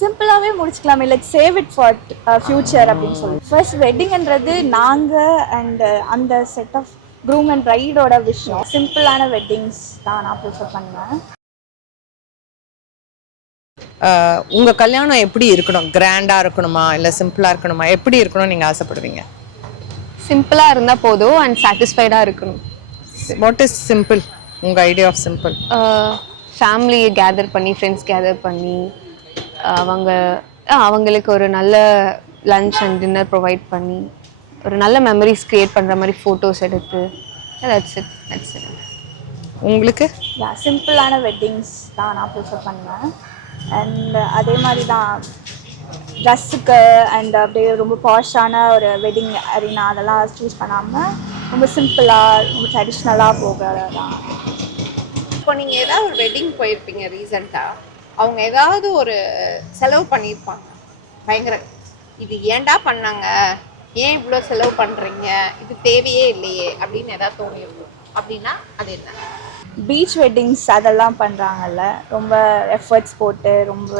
சிம்பிளாகவே முடிச்சுக்கலாமே, like save it for future அப்படின்னு சொல்லி. ஃபர்ஸ்ட் வெட்டிங்ன்றது நாங்கள் அண்ட் அந்த செட் ஆஃப் க்ரூம் அண்ட் ப்ரைடோட விஷயம். சிம்பிளான வெட்டிங்ஸ் தான் நான் ப்ரிஃபர் பண்ணுவேன். உங்கள் கல்யாணம் எப்படி இருக்கணும்? கிராண்டாக இருக்கணுமா இல்லை சிம்பிளாக இருக்கணுமா? எப்படி இருக்கணும்னு நீங்கள் ஆசைப்படுவீங்க? சிம்பிளாக இருந்தால் போதும் அண்ட் சாட்டிஸ்ஃபைடாக இருக்கணும். What is simple? உங்கள் ஐடியா ஆஃப் சிம்பிள்? ஃபேமிலியை கேதர் பண்ணி, ஃப்ரெண்ட்ஸ் கேதர் பண்ணி, அவங்களுக்கு ஒரு நல்ல லன்ச் அண்ட் டின்னர் ப்ரொவைட் பண்ணி, ஒரு நல்ல மெமரிஸ் க்ரியேட் பண்ணுற மாதிரி ஃபோட்டோஸ் எடுத்து, தட்ஸ் இட். உங்களுக்கு? சிம்பிளான வெட்டிங்ஸ் தான் நான் ப்ரிஃபர் பண்ணுவேன். அண்ட் அதே மாதிரி தான் ட்ரெஸ்ஸுக்கு அண்ட் அப்படியே ரொம்ப பாஷான ஒரு வெட்டிங் அரீனா அதெல்லாம் சூஸ் பண்ணாமல் ரொம்ப சிம்பிளாக ரொம்ப ட்ரெடிஷ்னலாக போகிறதான். இப்போ நீங்கள் ஏதாவது ஒரு வெட்டிங் போயிருப்பீங்க ரீசெண்டாக, அவங்க ஏதாவது ஒரு செலவு பண்ணியிருப்பாங்க பயங்கர, இது ஏன்டா பண்ணாங்க, ஏன் இவ்வளோ செலவு பண்ணுறீங்க, இது தேவையே இல்லையே அப்படின்னு ஏதாவது தோணியிருக்கும். அப்படின்னா அது என்ன? பீச் வெட்டிங்ஸ் அதெல்லாம் பண்ணுறாங்கல்ல, ரொம்ப எஃபர்ட்ஸ் போட்டு ரொம்ப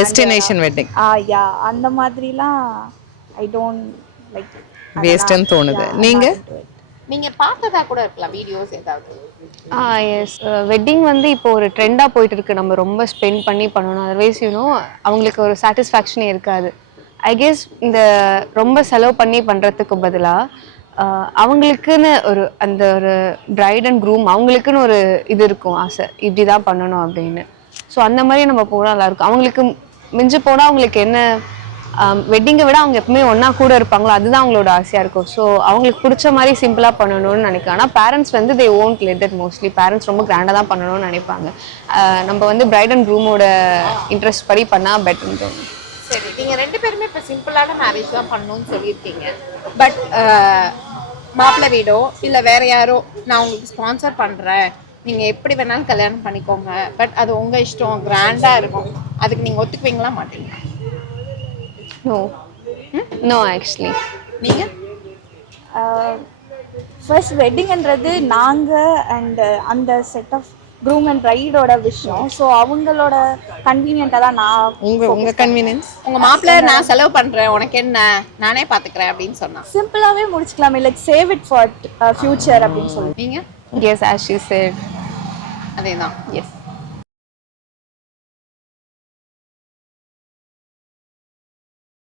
டெஸ்டினேஷன் வெட்டிங். யா, அந்த மாதிரிலாம் ஐ டோன்ட் லைக், வேஸ்ட்னு தோணுது. நீங்கள் பார்த்ததா கூட இருக்கலாம் வீடியோஸ் ஏதாவது? எஸ், வெட்டிங் வந்து இப்போ ஒரு ட்ரெண்டாக போயிட்டு இருக்கு. நம்ம ரொம்ப ஸ்பெண்ட் பண்ணி பண்ணணும், அதர்வைஸ் அவங்களுக்கு ஒரு சாட்டிஸ்ஃபேக்ஷனே இருக்காது. ஐ கெஸ் இந்த ரொம்ப செலவு பண்ணி பண்ணுறதுக்கு பதிலாக அவங்களுக்குன்னு அந்த ஒரு பிரைட் அண்ட் க்ரூம் அவங்களுக்குன்னு ஒரு இது இருக்கும், ஆசை இப்படி தான் பண்ணணும் அப்படின்னு. ஸோ அந்த மாதிரி நம்ம போனால் நல்லாயிருக்கும். அவங்களுக்கு மிஞ்சி போனால் அவங்களுக்கு என்ன, வெட்டிங்கை விட அவங்க எப்பவுமே ஒன்றா கூட இருப்பாங்களோ அதுதான் அவங்களோட ஆசையாக இருக்கும். ஸோ அவங்களுக்கு பிடிச்ச மாதிரி சிம்பிளாக பண்ணணும்னு நினைக்கிறேன். ஆனால் பேரண்ட்ஸ் வந்து they won't let that. Mostly parents ரொம்ப கிராண்டாக தான் பண்ணணும்னு நினைப்பாங்க. நம்ம வந்து பிரைட் அண்ட் க்ரூமோட இன்ட்ரெஸ்ட் படி பண்ணால் பெட்டர்னு தோணும். சரி, நீங்கள் 2 பேருமே இப்போ சிம்பிளான மேரேஜ் தான் பண்ணணும்னு சொல்லியிருக்கீங்க. பட் மாப்பிள்ளை வீடோ இல்லை வேற யாரோ, நான் உங்களுக்கு ஸ்பான்சர் பண்ணுறேன், நீங்கள் எப்படி வேணாலும் கல்யாணம் பண்ணிக்கோங்க, பட் அது உங்கள் இஷ்டம், கிராண்டாக இருக்கும், அதுக்கு நீங்கள் ஒத்துக்குவீங்களா மாட்டீங்களா? No actually. நீங்கள் ஃபர்ஸ்ட் வெட்டிங்ன்றது நாங்கள் அண்ட் அந்த செட் ஆஃப் க்ரூம் அண்ட் ப்ரைடோட விஷயம். ஸோ அவங்களோட கன்வீனியன்ட்டாக தான் நான். உங்கள் கன்வீனியன்ஸ்? உங்கள் மாப்பிள்ளை நான் செலவு பண்ணுறேன், உனக்கு என்ன, நானே பார்த்துக்கிறேன் அப்படின்னு சொன்னா சிம்பிளாகவே முடிச்சுக்கலாமே, like save it for future அப்படின்னு சொல்லி. நீங்கள்? Yes, as she said. அதே தான். எஸ்.